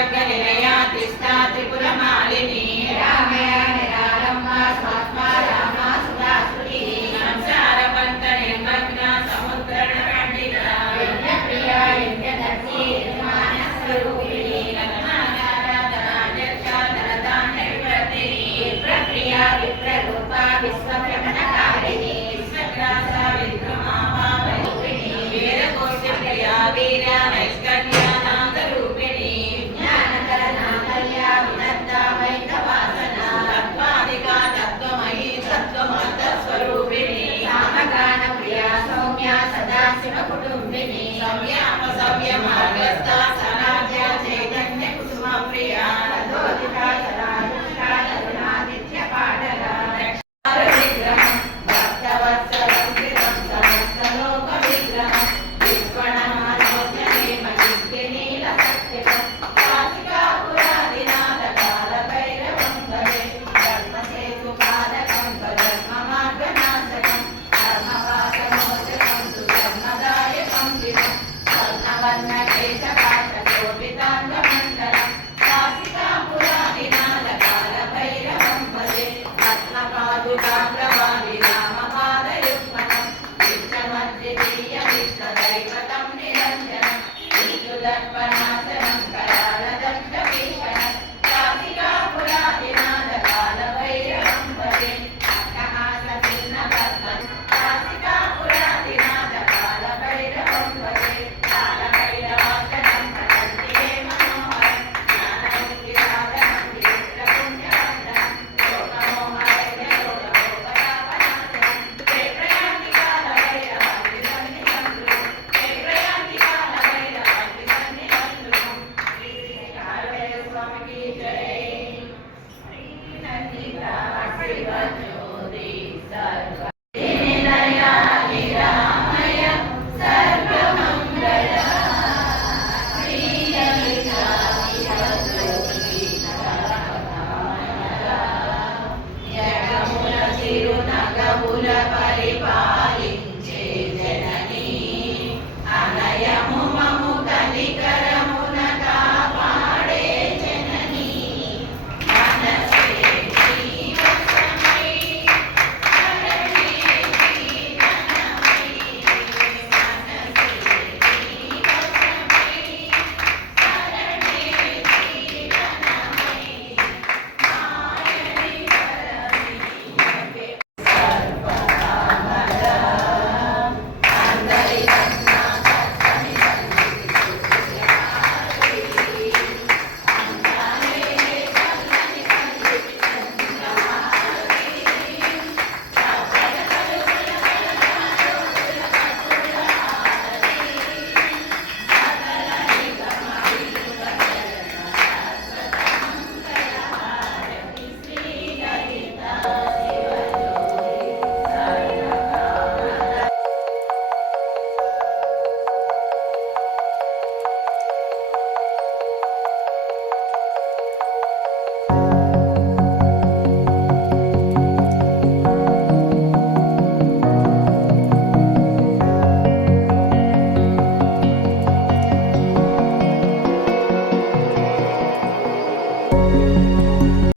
सर्गनिलया तिष्ठा त्रिपुरमालिनी रामया निरालम्बा स्वात्मा रामा सुधासुरी संसारपन्त निर्मग्ना समुद्रणखण्डिता यज्ञप्रिया यज्ञदक्षी यजमानस्वरूपिणी रत्नागाराधनाध्यक्षा धनधान्यविवर्तिनी प्रक्रिया विप्ररूपा विश्वभ्रमणकारिणी विश्वग्रासा विद्रुमा पावरूपिणी वेदकोशप्रिया वीरा नैष्कर्या नागरूपिणी ज्ञानकरनाकल्या विदग्धा वैद्यवासना तत्त्वादिका तत्त्वमयी तत्त्वमर्थस्वरूपिणी सामगानप्रिया सौम्या सदाशिवकुटुम्बिनी सौम्यापसव्यमार्गस्था सराज्या चैतन्यकुसुमप्रिया ततोदिता सदादुष्टा करुणादित्यपाटला विग्रहं भक्तवत्सलं कृतं समस्तलोकविग्रहं विश्वनाथोऽन्यमेव नित्यनीलसत्यकं वासिकापुरादिनाथकालभैरवं भजे धर्मसेतुपादकं स्वधर्ममार्गनाशकं धर्मपाशमोचकं सुधर्मदायकं विभं स्वर्णवर्णकेशपाशशोभिताङ्गमण्डलं वासिकापुरादिनाथकालभैरवं भजे रत्नपादुकाप्रभावि रामपादयुग्मनं विश्वमद्वितीयविश्वदैवतं निरञ्जनं विष्णुदर्पणासनं करालदग्धभीषणं वासिकापुरादिनाथकालभैरवं भजे अट्टहासभिन्नपद्मं वासिकापुरादिनाथकालभैरवं भजे कालभैरवासनं पठन्ति हे मनोहरं ज्ञानमुक्तिसाधनं विचित्रपुण्यवन्दनं लोकमोहनस्य लोकभोगतापनाशनं ते प्रयान्ति कालभैरवान्ति सन्निधं ते प्रयान्ति कालभैरवान्ति सन्निधं श्री श्री कालभैरव स्वामी की जय।